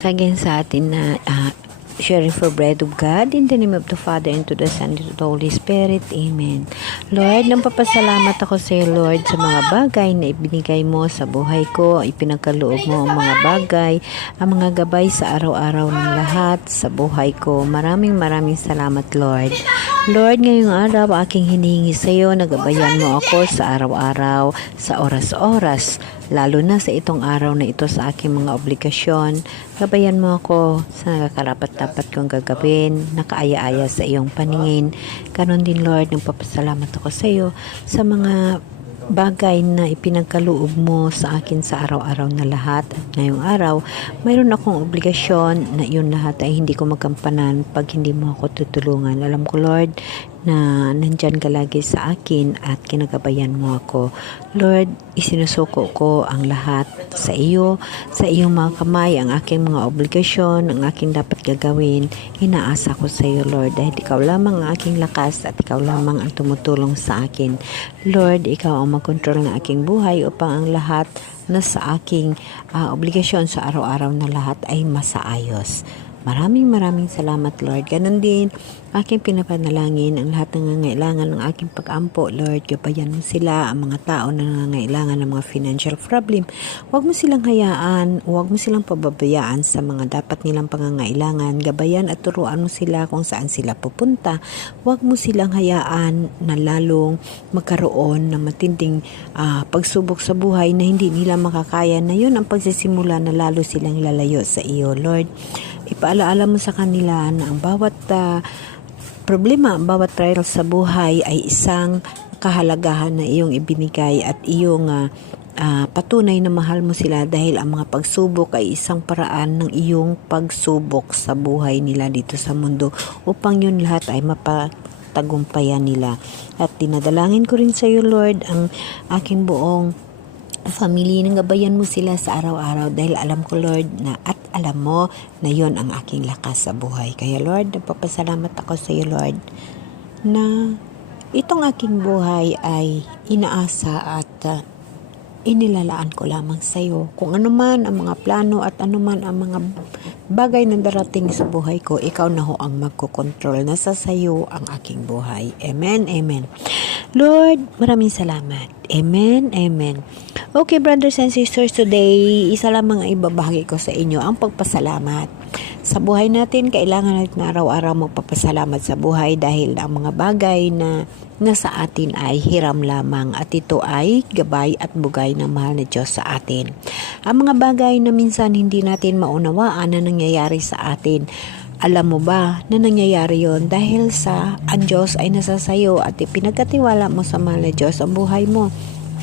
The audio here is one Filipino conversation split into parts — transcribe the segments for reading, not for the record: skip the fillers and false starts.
Again sa atin na sharing for bread of God in the name of the Father and to the Son and to the Holy Spirit. Amen. Lord, nagpapasalamat ako sa iyo, Lord, sa mga bagay na ibinigay mo sa buhay ko. Ipinagkaloob mo ang mga bagay, ang mga gabay sa araw-araw ng lahat sa buhay ko. Maraming salamat, Lord. Lord, ngayong araw, aking hinihingi sa iyo, nagabayan mo ako sa araw-araw, sa oras-oras, lalo na sa itong araw na ito sa aking mga obligasyon. Gabayan mo ako sa nakakarapat-dapat kong gagawin, nakaaya-aya sa iyong paningin. Ganon din, Lord, nagpapasalamat ako sa iyo sa mga bagay na ipinagkaloob mo sa akin sa araw-araw na lahat. At ngayong araw, mayroon akong obligasyon na yun lahat ay hindi ko magampanan pag hindi mo ako tutulungan. Alam ko, Lord, na nandyan ka lagi sa akin at kinagabayan mo ako. Lord, isinusuko ko ang lahat sa iyo, sa iyong mga kamay, ang aking mga obligasyon, ang aking dapat gagawin. Inaasa ko sa iyo, Lord, dahil ikaw lamang ang aking lakas at ikaw lamang ang tumutulong sa akin. Lord, ikaw ang magkontrol ng aking buhay upang ang lahat na sa aking obligasyon sa araw-araw na lahat ay masaayos. Maraming salamat, Lord. Ganon din, aking pinapanalangin ang lahat ng nangangailangan ng aking pag-ampo, Lord. Gabayan mo sila, ang mga tao na nangangailangan ng mga financial problem. Huwag mo silang hayaan, huwag mo silang pababayaan sa mga dapat nilang pangangailangan. Gabayan at turuan mo sila kung saan sila pupunta. Huwag mo silang hayaan na lalong magkaroon ng matinding pagsubok sa buhay na hindi nila makakaya, na yun ang pagsisimula na lalo silang lalayo sa iyo, Lord. Ipaalaala mo sa kanila na ang bawat problema, ang bawat trial sa buhay ay isang kahalagahan na iyong ibinigay at iyong patunay na mahal mo sila, dahil ang mga pagsubok ay isang paraan ng iyong pagsubok sa buhay nila dito sa mundo upang yun lahat ay mapatagumpayan nila. At dinadalangin ko rin sa iyo, Lord, ang aking buong family, nang gabayan mo sila sa araw-araw, dahil alam ko, Lord, na at alam mo na yon ang aking lakas sa buhay. Kaya, Lord, nagpapasalamat ako sa iyo, Lord, na itong aking buhay ay inaasa at inilalaan ko lamang sa iyo. Kung ano man ang mga plano at ano man ang mga bagay na darating sa buhay ko, ikaw na ho ang magkokontrol. Nasa sayo ang aking buhay. Amen, amen. Lord, maraming salamat. Amen, amen. Okay, brothers and sisters, today, isa lamang ang ibabahagi ko sa inyo, ang pagpasalamat. Sa buhay natin, kailangan natin araw-araw magpapasalamat sa buhay, dahil ang mga bagay na nasa atin ay hiram lamang, at ito ay gabay at bugay ng mahal na Diyos sa atin. Ang mga bagay na minsan hindi natin maunawaan na nangyayari sa atin, alam mo ba na nangyayari yon dahil sa ang Diyos ay nasa sayo at ipinagkatiwala mo sa mahal na Diyos ang buhay mo.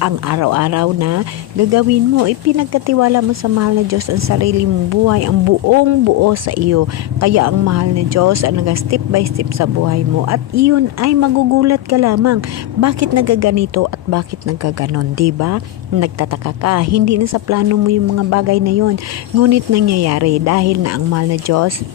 Ang araw-araw na gagawin mo, ipinagkatiwala mo sa mahal na Diyos ang sarili mong buhay, ang buong buo sa iyo. Kaya ang mahal na Diyos ang nag-step by step sa buhay mo, at iyon ay magugulat ka lamang. Bakit nagaganito at bakit nagkaganon, diba? Nagtataka ka, hindi na sa plano mo yung mga bagay na yon, ngunit nangyayari dahil na ang mahal na Diyos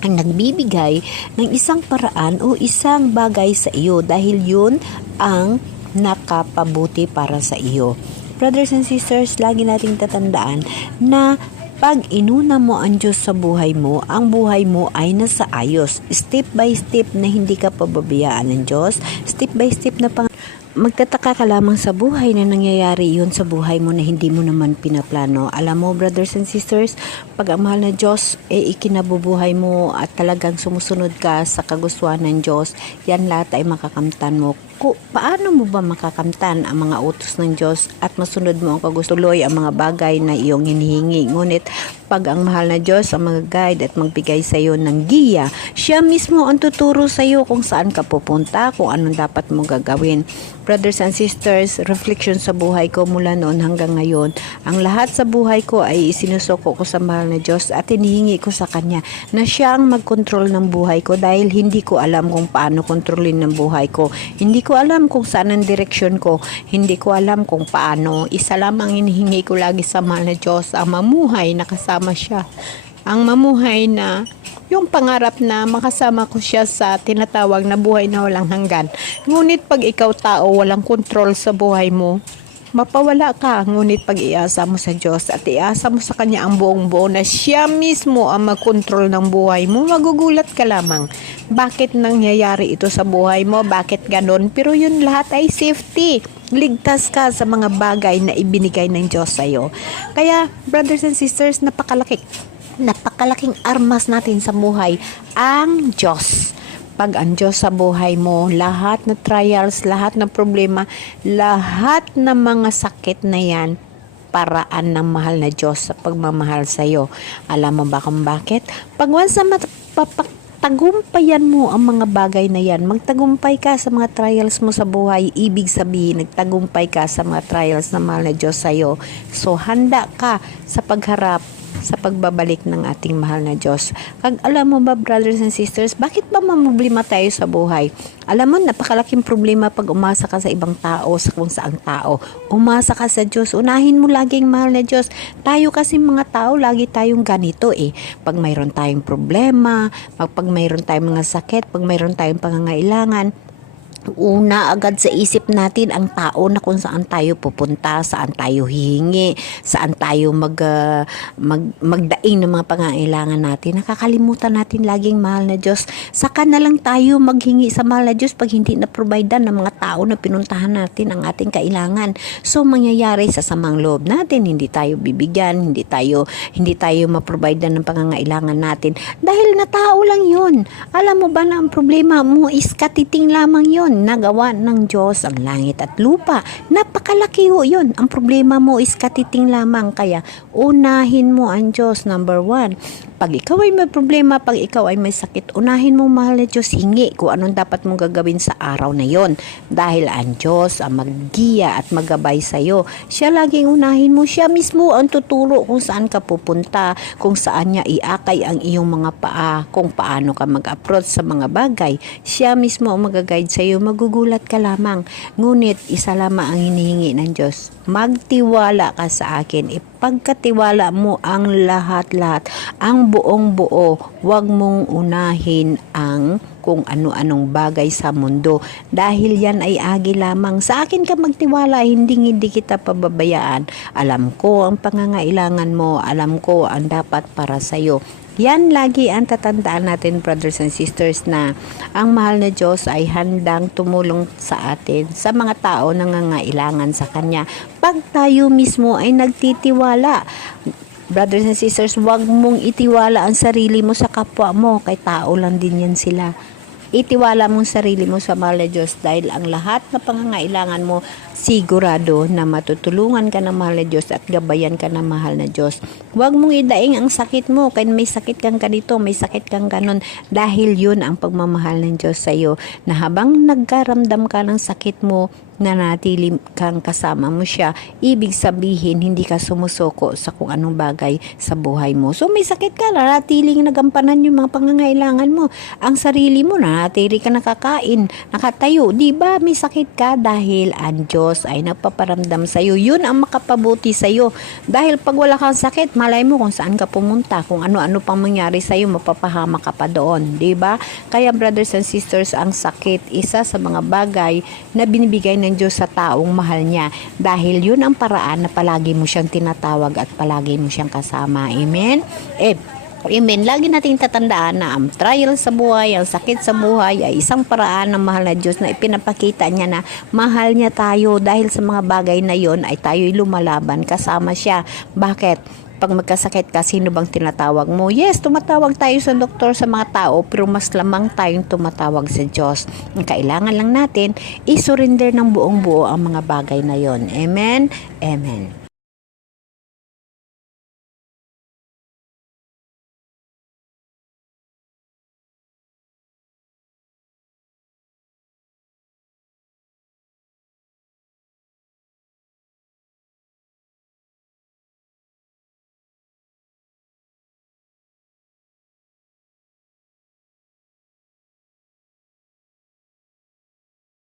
ang nagbibigay ng isang paraan o isang bagay sa iyo, dahil yun ang nakapabuti para sa iyo. Brothers and sisters, lagi nating tatandaan na pag inuna mo ang Diyos sa buhay mo, ang buhay mo ay nasa ayos. Step by step na hindi ka pababayaan ng Diyos. Step by step na magtataka ka lamang sa buhay na nangyayari yun sa buhay mo na hindi mo naman pinaplano. Alam mo, brothers and sisters, pag ang mahal na Diyos ikinabubuhay mo at talagang sumusunod ka sa kagustuhan ng Diyos, yan lahat ay makakamtan mo. Paano mo ba makakamtan ang mga utos ng Diyos at masunod mo ang kagustuloy ang mga bagay na iyong hinihingi? Ngunit pag ang mahal na Diyos ang mag-guide at magbigay sa iyo ng giya, siya mismo ang tuturo sa iyo kung saan ka pupunta, kung anong dapat mo gagawin. Brothers and sisters, reflection sa buhay ko mula noon hanggang ngayon, ang lahat sa buhay ko ay isinusuko ko sa mahal na Diyos at hinihingi ko sa Kanya na siya ang mag-control ng buhay ko, dahil hindi ko alam kung paano kontrolin ng buhay ko. Hindi ko alam kung saan ang direksyon ko. Hindi ko alam kung paano. Isa lamang hinihingi ko lagi sa mahal na Diyos, ang mamuhay na kasama siya. Ang mamuhay na yung pangarap na makasama ko siya sa tinatawag na buhay na walang hanggan. Ngunit pag ikaw tao, walang kontrol sa buhay mo, mapawala ka, ngunit pag iasa mo sa Diyos at iasa mo sa Kanya ang buong buo na Siya mismo ang magkontrol ng buhay mo, magugulat ka lamang. Bakit nangyayari ito sa buhay mo? Bakit ganon? Pero yun lahat ay safety. Ligtas ka sa mga bagay na ibinigay ng Diyos sa'yo. Kaya, brothers and sisters, napakalaking armas natin sa buhay ang Diyos. Pag ang Diyos sa buhay mo, lahat na trials, lahat na problema, lahat na mga sakit na yan, paraan ng mahal na Diyos sa pagmamahal sa iyo. Alam mo ba kung bakit? Pag once na tagumpayan mo ang mga bagay na yan, magtagumpay ka sa mga trials mo sa buhay, ibig sabihin, nagtagumpay ka sa mga trials na mahal na Diyos sa iyo. So, handa ka sa pagharap sa pagbabalik ng ating mahal na Diyos. Alam mo ba, brothers and sisters, bakit ba mamblema tayo sa buhay? Alam mo, napakalaking problema pag umasa ka sa ibang tao, sa kung saang tao. Umasa ka sa Diyos, unahin mo laging mahal na Diyos. Tayo kasi mga tao, lagi tayong ganito eh. Pag mayroon tayong problema, pag mayroon tayong mga sakit, pag mayroon tayong pangangailangan, una agad sa isip natin ang tao na kung saan tayo pupunta, saan tayo hihingi, saan tayo magdaing ng mga pangangailangan natin. Nakakalimutan natin laging mahal na Diyos. Saka na lang tayo maghingi sa mahal na Diyos pag hindi na-providean ng mga tao na pinuntahan natin ang ating kailangan. So, mangyayari sa samang loob natin, hindi tayo bibigyan, hindi tayo ma-providean ng pangangailangan natin. Dahil na tao lang yun. Alam mo ba na ang problema mo is katiting lamang yun. Nagawa ng Diyos ang langit at lupa. Napakalaki ho yun. Ang problema mo is katiting lamang. Kaya unahin mo ang Diyos, number 1. Pag ikaw ay may problema, pag ikaw ay may sakit, unahin mo mahal na Diyos, hingi kung anong dapat mong gagawin sa araw na yon. Dahil ang Diyos ang maggiya at magabay sa iyo. Siya laging unahin mo. Siya mismo ang tuturo kung saan ka pupunta, kung saan niya iakay ang iyong mga paa, kung paano ka mag-approach sa mga bagay. Siya mismo ang mag-guide sa iyo. Magugulat ka lamang. Ngunit isa lamang ang hinihingi ng Diyos. Magtiwala ka sa akin. Ipagkatiwala mo ang lahat-lahat, ang buong buo. Huwag mong unahin ang kung ano-anong bagay sa mundo. Dahil yan ay agi lamang. Sa akin ka magtiwala, hindi kita pababayaan. Alam ko ang pangangailangan mo. Alam ko ang dapat para sa'yo. Yan lagi ang tatandaan natin, brothers and sisters, na ang mahal na Diyos ay handang tumulong sa atin, sa mga tao na nangangailangan sa Kanya. Pag tayo mismo ay nagtitiwala, brothers and sisters, huwag mong itiwala ang sarili mo sa kapwa mo, kay tao lang din yan sila. Itiwala mong sarili mo sa mahal na Diyos dahil ang lahat na pangangailangan mo, sigurado na matutulungan ka ng mahal na Diyos at gabayan ka ng mahal na Diyos. Huwag mong idaing ang sakit mo, kaya may sakit kang ganito, may sakit kang ganon, dahil yun ang pagmamahal ng Diyos sa iyo, na habang nagkaramdam ka ng sakit mo, nanatili kang kasama mo siya, ibig sabihin hindi ka sumusuko sa kung anong bagay sa buhay mo. So may sakit ka, nanatiling nagampanan yung mga pangangailangan mo. Ang sarili mo, nanatili ka nakakain, nakatayo. Diba may sakit ka dahil ang Diyos ay nagpaparamdam sa iyo. Yun ang makapabuti sa iyo. Dahil pag wala kang sakit, malay mo kung saan ka pumunta, kung ano-ano pang mangyari sa iyo, mapapahama ka pa doon. Diba? Kaya brothers and sisters, ang sakit, isa sa mga bagay na binibigay ng Diyos sa taong mahal niya, dahil yun ang paraan na palagi mo siyang tinatawag at palagi mo siyang kasama. Amen? Amen. Lagi nating tatandaan na ang trial sa buhay, ang sakit sa buhay ay isang paraan ng mahal na Diyos na ipinapakita niya na mahal niya tayo, dahil sa mga bagay na yon ay tayo'y lumalaban kasama siya. Bakit? Pag magkasakit ka, sino bang tinatawag mo? Yes, tumatawag tayo sa doktor, sa mga tao, pero mas lamang tayong tumatawag sa Diyos. Ang kailangan lang natin, isurrender ng buong buo ang mga bagay na yon. Amen? Amen.